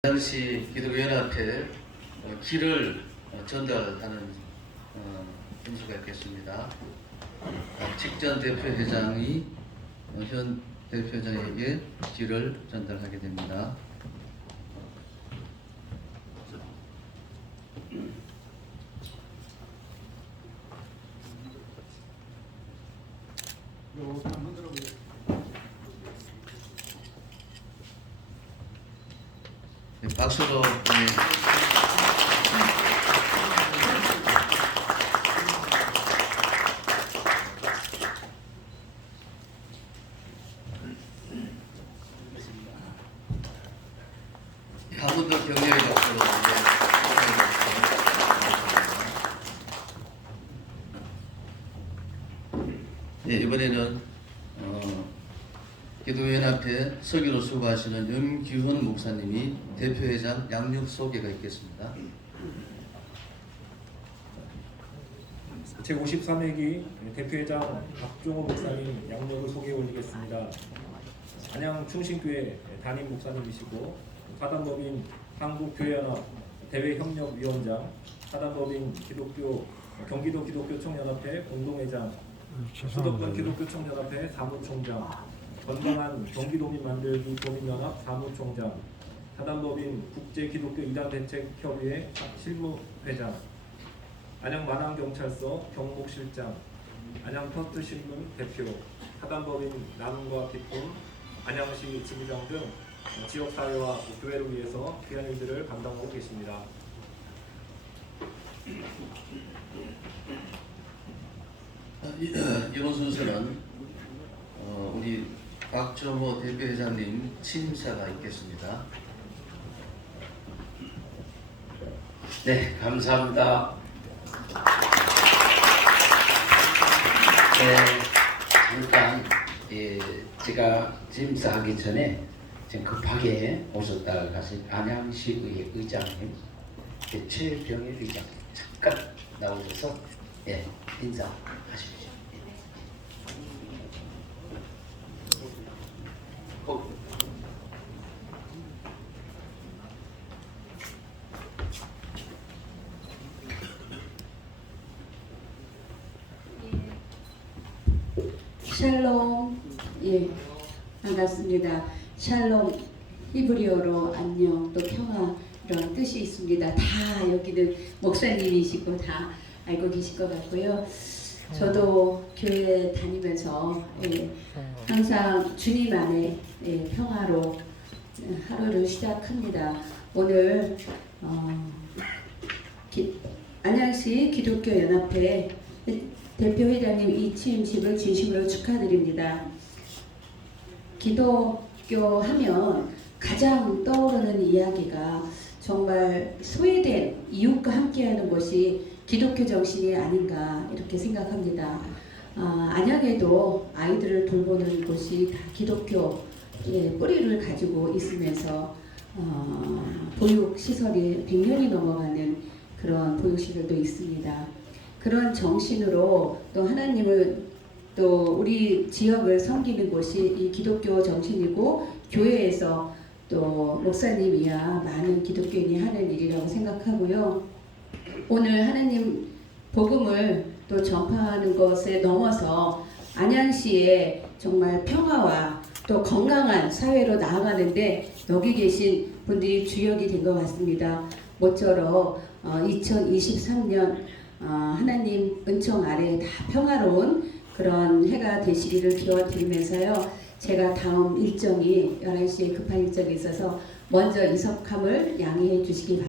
당시 기독연합회 어, 길을 어, 전달하는 어, 분수가 있겠습니다. 어, 직전 대표회장이 어, 현 대표장에게 길을 전달하게 됩니다. 네, 박수로 네. 이번에는 어, 기도연합회 서기로 수고하시는 염규헌 목사님이 대표회장 양육 소개가 있겠습니다. 제53회기 대표회장 박종호 목사님 양력을 소개해 올리겠습니다. 안양 충신교회 담임 목사님이시고 사단법인 한국교회연합 대외협력위원장, 사단법인 기독교 경기도 기독교 총연합회 공동회장, 수도권 기독교 총연합회 사무총장, 건강한 경기도민 만들기 도민연합 사무총장, 사단법인 국제기독교 이단 대책협의회 실무회장, 안양 만안경찰서 경목실장, 안양 퍼스트신문 대표, 사단법인 나눔과 기쁨, 안양시 지부장 등 지역사회와 교회를 위해서 귀한 일들을 감당하고 계십니다. 어, 이- 이번 순서는 어, 우리 박정호 대표회장님 취임사가 있겠습니다. 네, 감사합니다. 네, 잠깐 예, 제가 짐사 하기 전에 지금 급하게 오셨다가 가신 안양시의회 의장님, 예, 최병일 의장 잠깐 나오셔서 예, 인사하십시오. 어, 샬롬. 예 반갑습니다. 샬롬 히브리어로 안녕 또 평화 이런 뜻이 있습니다. 다 여기는 목사님이시고 다 알고 계실 것 같고요. 저도 교회 다니면서 예, 항상 주님 안에 예, 평화로 하루를 시작합니다. 오늘 어, 기- 안양시 기독교 연합회 대표회장님 이 취임식을 진심으로 축하드립니다. 기독교 하면 가장 떠오르는 이야기가 정말 소외된 이웃과 함께하는 것이 기독교 정신이 아닌가 이렇게 생각합니다. 아, 안양에도 아이들을 돌보는 곳이 다 기독교 의 뿌리를 가지고 있으면서 어, 보육 시설이 100년이 넘어가는 그런 보육시설도 있습니다. 그런 정신으로 또 하나님을 또 우리 지역을 섬기는 곳이 이 기독교 정신이고 교회에서 또 목사님이야 많은 기독교인이 하는 일이라고 생각하고요. 오늘 하나님 복음을 또 전파하는 것에 넘어서 안양시에 정말 평화와 또 건강한 사회로 나아가는데 여기 계신 분들이 주역이 된 것 같습니다. 모쪼록 2023년 어, 하나님 은총 아래 다 평화로운 그런 해가 되시기를 기원드리면서요. 제가 다음 일정이 11시에 급한 일정이 있어서 먼저 이석함을 양해해 주시기 바랍니다.